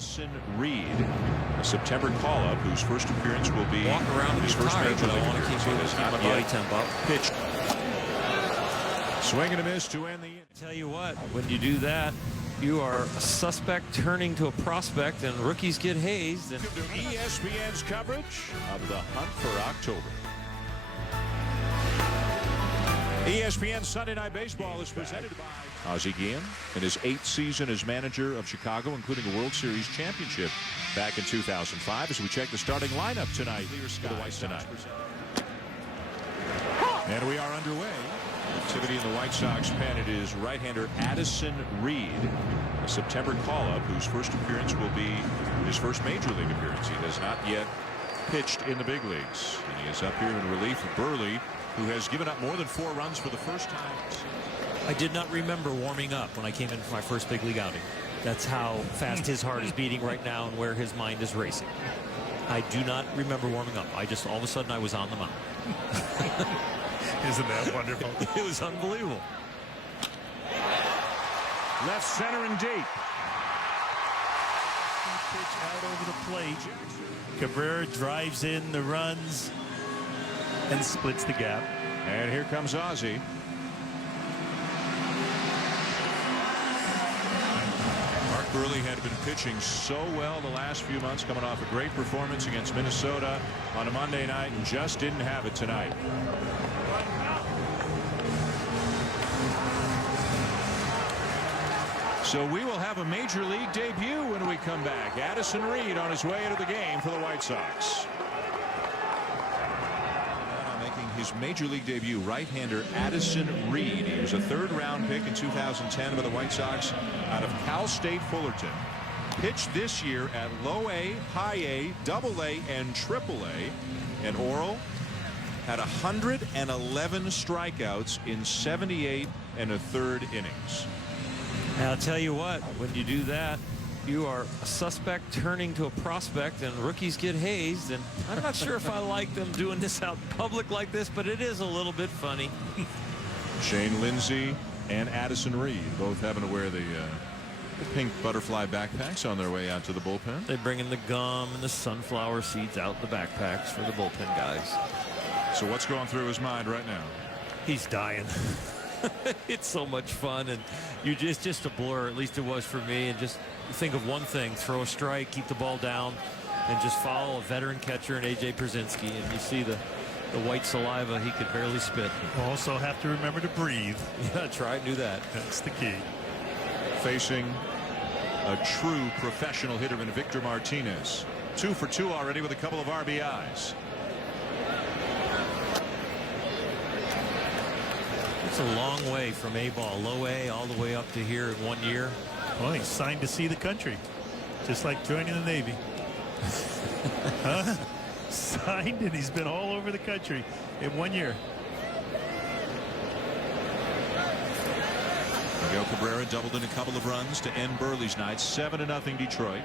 Addison Reed, a September call-up, whose first appearance will be walk around his first major league appearance. He has not body yet temp up. pitched. Swing and a miss to end the inning. Tell you what, when you do that, you are a suspect turning to a prospect, and rookies get hazed. And Welcome to ESPN's coverage of the hunt for October. ESPN Sunday Night Baseball is presented by Ozzie Guillen in his 8th season as manager of Chicago, including a World Series championship back in 2005. As we check the starting lineup tonight, for the White Sox. And we are underway. Activity in the White Sox pen. It is right-hander Addison Reed, a September call-up, whose first appearance will be his first major league appearance. He has not yet pitched in the big leagues, and he is up here in relief of Burley, who has given up more than 4 runs for the first time. I did not remember warming up when I came in for my first big league outing. That's how fast his heart is beating right now and where his mind is racing. I do not remember warming up. I just, all of a sudden, I was on the mound. Isn't that wonderful? It was unbelievable. Left center and deep. Pitch out over the plate. Cabrera drives in the runs and splits the gap. And here comes Ozzie. Mark Burley had been pitching so well the last few months, coming off a great performance against Minnesota on a Monday night, and just didn't have it tonight. So we will have a major league debut when we come back. Addison Reed on his way into the game for the White Sox. Making his major league debut, right-hander Addison Reed. He was a 3rd-round pick in 2010 by the White Sox out of Cal State Fullerton. Pitched this year at low A, high A, double A, and triple A. And Oral had 111 strikeouts in 78 1/3 innings. Now, I'll tell you what, when you do that, you are a suspect turning to a prospect, and rookies get hazed. And I'm not sure if I like them doing this out in public like this, but it is a little bit funny. Shane Lindsay and Addison Reed both having to wear the pink butterfly backpacks on their way out to the bullpen. They bring in the gum and the sunflower seeds out the backpacks for the bullpen guys. So what's going through his mind right now? He's dying. It's so much fun, and it's just a blur. At least it was for me. And just think of one thing: throw a strike, keep the ball down, and just follow a veteran catcher in A.J. Pierzynski. And you see the white saliva. He could barely spit. Also have to remember to breathe. Yeah, try and do that. That's the key. Facing a true professional hitter in Victor Martinez. 2 for 2 already with a couple of RBIs. It's a long way from A-ball, low A, all the way up to here in 1 year. Well, he's signed to see the country, just like joining the Navy. Huh? Signed, and he's been all over the country in 1 year. Miguel Cabrera doubled in a couple of runs to end Burley's night. 7-0 Detroit.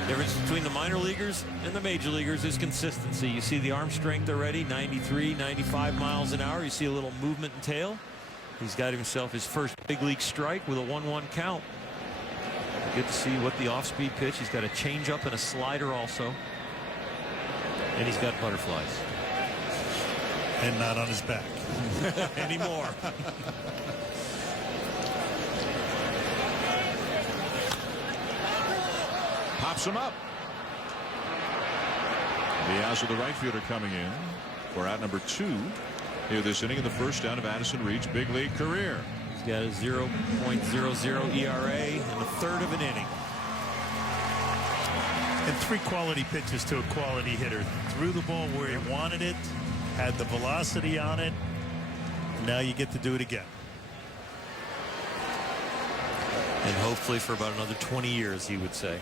The difference between the minor leaguers and the major leaguers is consistency. You see the arm strength already, 93, 95 miles an hour. You see a little movement and tail. He's got himself his first big league strike with a 1-1 count. You get to see what the off-speed pitch. He's got a changeup and a slider also. And he's got butterflies. And not on his back anymore. Pops him up. Diaz with the right fielder coming in for out number 2 here this inning in the first down of Addison Reed's big league career. He's got a 0.00 ERA in the 3rd of an inning. And 3 quality pitches to a quality hitter. Threw the ball where he wanted it, had the velocity on it. And now you get to do it again. And hopefully for about another 20 years, he would say.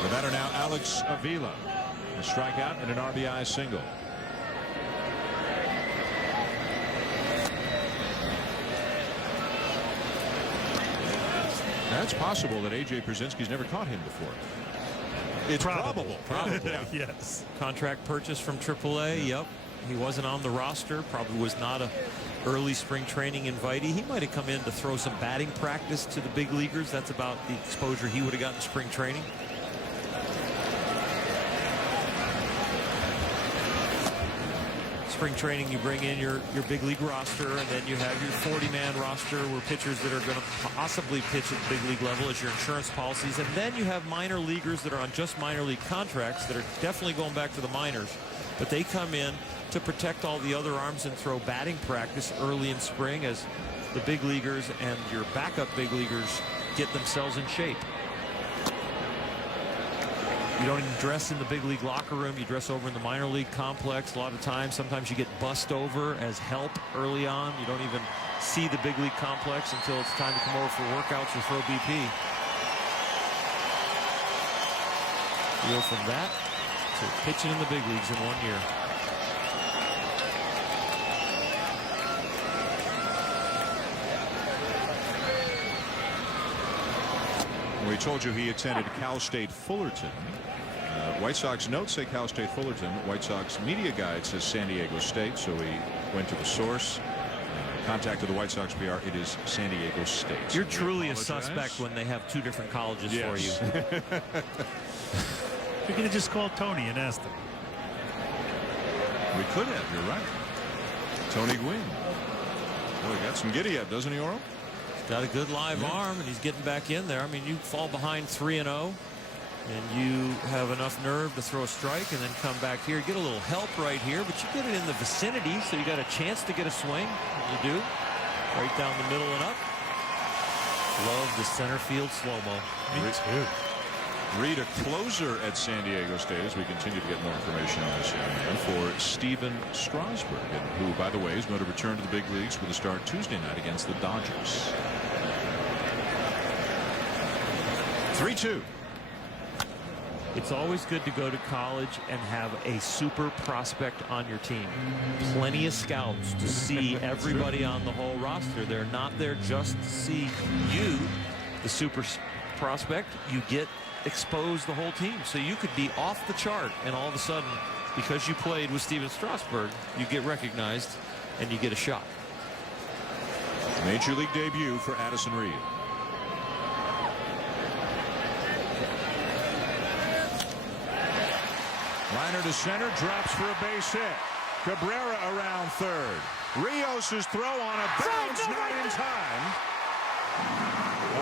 The batter now, Alex Avila. A strikeout and an RBI single. Now, it's possible that A.J. Pierzynski's never caught him before. It's probable. Yeah. Yes. Contract purchase from AAA. Yep. He wasn't on the roster. Probably was not a early spring training invitee. He might have come in to throw some batting practice to the big leaguers. That's about the exposure he would have gotten in spring training. Spring training, you bring in your big league roster, and then you have your 40-man roster where pitchers that are going to possibly pitch at the big league level as your insurance policies. And then you have minor leaguers that are on just minor league contracts that are definitely going back to the minors. But they come in to protect all the other arms and throw batting practice early in spring as the big leaguers and your backup big leaguers get themselves in shape. You don't even dress in the big league locker room. You dress over in the minor league complex. A lot of times, sometimes you get bussed over as help early on. You don't even see the big league complex until it's time to come over for workouts or throw BP. You go from that to pitching in the big leagues in 1 year. We told you he attended Cal State Fullerton. White Sox notes say Cal State Fullerton. White Sox media guide says San Diego State. So we went to the source, contacted the White Sox PR. It is San Diego State. You're truly a suspect when they have two different colleges for you. We could have just called Tony and asked him. We could have. You're right. Tony Gwynn. Boy, he got some giddy up, doesn't he, Oral? Got a good live arm, and he's getting back in there. I mean, you fall behind 3-0, and you have enough nerve to throw a strike and then come back here. Get a little help right here, but you get it in the vicinity, so you got a chance to get a swing. You do. Right down the middle and up. Love the center field slow-mo. Me too. Read a closer at San Diego State as we continue to get more information on this young man for Steven Strasburg, who, by the way, is going to return to the big leagues with a start Tuesday night against the Dodgers. 3-2. It's always good to go to college and have a super prospect on your team. Plenty of scouts to see everybody on the whole roster. They're not there just to see you, the super prospect. You get exposed the whole team, so you could be off the chart, and all of a sudden, because you played with Steven Strasburg, you get recognized and you get a shot. Major league debut for Addison Reed. Liner to center, drops for a base hit. Cabrera around third. Rios' throw on a bounce, not in time.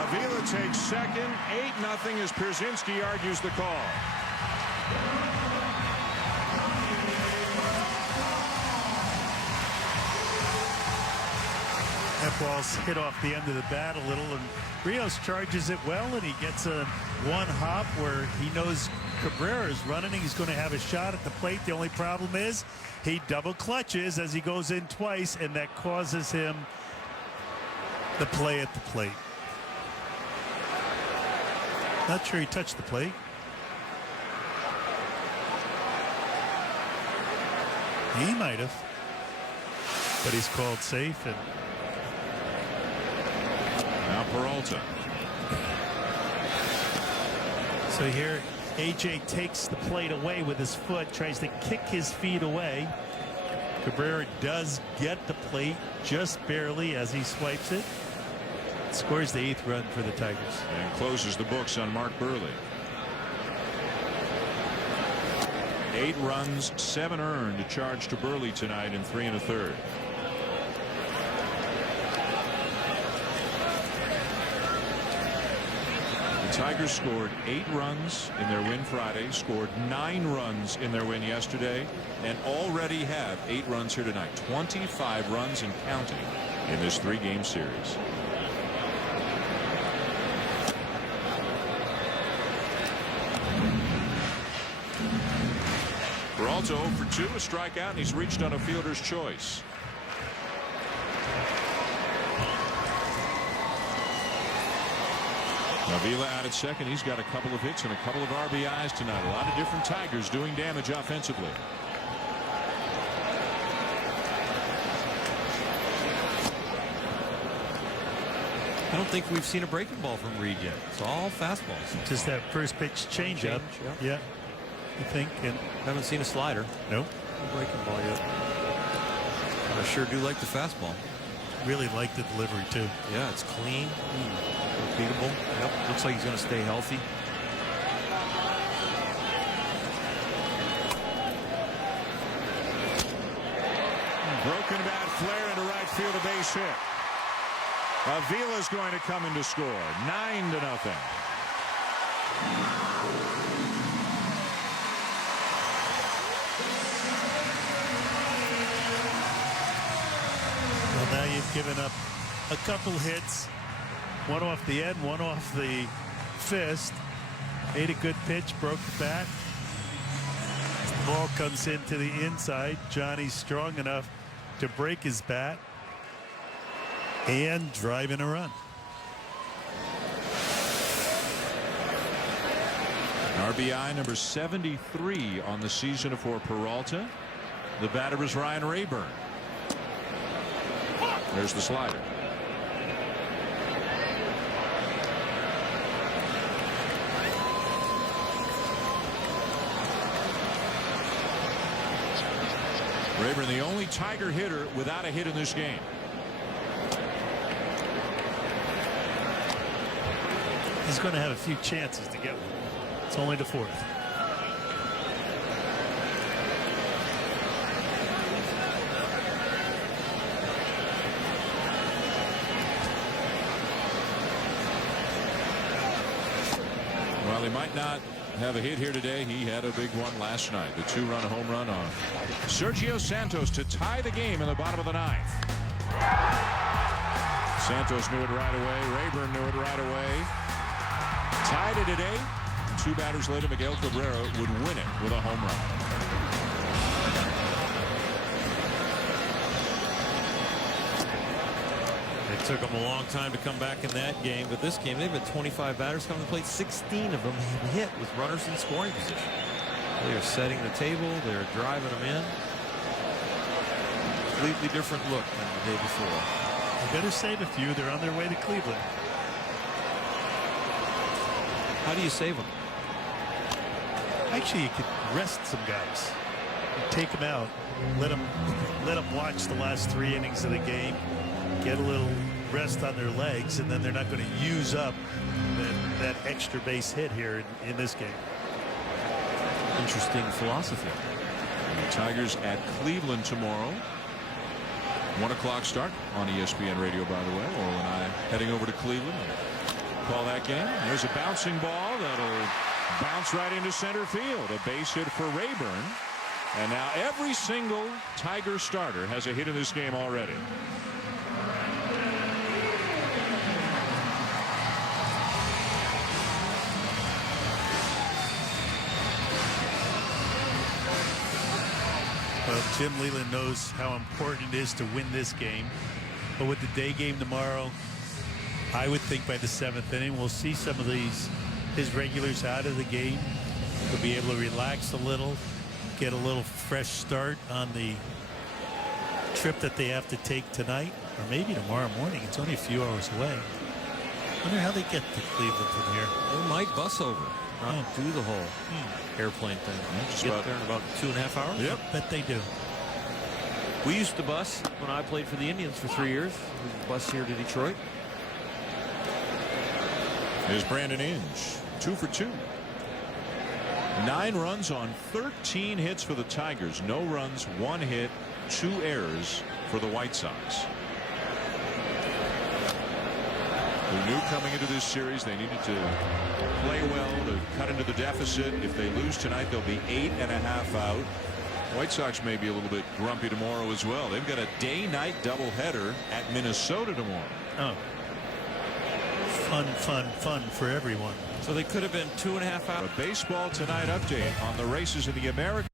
Avila takes second. 8-0 as Pierzynski argues the call. That ball's hit off the end of the bat a little, and Rios charges it well, and he gets a one hop where he knows Cabrera is running. He's going to have a shot at the plate. The only problem is he double clutches as he goes in twice, and that causes him the play at the plate. Not sure he touched the plate. He might have, but he's called safe. And now Peralta. so here AJ takes the plate away with his foot, tries to kick his feet away. Cabrera does get the plate just barely as he swipes it. Scores the 8th run for the Tigers. And closes the books on Mark Burley. 8 runs, 7 earned to charge to Burley tonight in 3 1/3. The Tigers scored 8 runs in their win Friday, scored 9 runs in their win yesterday, and already have 8 runs here tonight. 25 runs and counting in this 3-game series. Peralta 0 for 2, a strikeout, and he's reached on a fielder's choice. Avila out at second. He's got a couple of hits and a couple of RBIs tonight. A lot of different Tigers doing damage offensively. I don't think we've seen a breaking ball from Reed yet. It's all fastballs. Just that first pitch changeup. Yeah, I think. And haven't seen a slider. Nope. No breaking ball yet. I sure do like the fastball. Really like the delivery too. Yeah, it's clean, repeatable. Yep, looks like he's going to stay healthy. Broken bat flare into right field, a base hit. Avila's going to come in to score. 9-0. Well, now you've given up a couple hits. One off the end, one off the fist. Made a good pitch, broke the bat. The ball comes into the inside. Johnny's strong enough to break his bat and drive in a run. RBI number 73 on the season for Peralta. The batter is Ryan Rayburn. There's the slider. Rayburn, the only Tiger hitter without a hit in this game. He's going to have a few chances to get one. It's only the fourth. Well, he might not have a hit here today. He had a big one last night. The 2-run home run on Sergio Santos to tie the game in the bottom of the ninth. Santos knew it right away. Rayburn knew it right away. Tied it at 8. 2 batters later, Miguel Cabrera would win it with a home run. It took them a long time to come back in that game, but this game they've had 25 batters come to the plate. 16 of them have hit with runners in scoring position. They are setting the table. They're driving them in. Completely different look than the day before. They better save a few. They're on their way to Cleveland. How do you save them? Actually, you could rest some guys. Take them out. Let them watch the last 3 innings of the game. Get a little rest on their legs, and then they're not going to use up that extra base hit here in this game. Interesting philosophy. The Tigers at Cleveland tomorrow. 1 o'clock start on ESPN Radio, by the way. Orel and I heading over to Cleveland. Call that game. There's a bouncing ball that'll bounce right into center field. A base hit for Rayburn. And now every single Tiger starter has a hit in this game already. Well, Jim Leyland knows how important it is to win this game. But with the day game tomorrow, I would think by the 7th inning, we'll see some of his regulars out of the game. He'll be able to relax a little, get a little fresh start on the trip that they have to take tonight, or maybe tomorrow morning. It's only a few hours away. I wonder how they get to Cleveland from here. They might bus over, not do the whole airplane thing. Just get there in about 2.5 hours. Yep. Bet they do. We used to bus when I played for the Indians for 3 years. We would bus here to Detroit. Here's Brandon Inge, 2 for 2. 9 runs on 13 hits for the Tigers. No runs, 1 hit, 2 errors for the White Sox. Who knew coming into this series they needed to play well to cut into the deficit. If they lose tonight, they'll be 8.5 out. White Sox may be a little bit grumpy tomorrow as well. They've got a day-night doubleheader at Minnesota tomorrow. Oh. Fun for everyone. So they could have been 2.5 out. A baseball tonight update on the races in the American.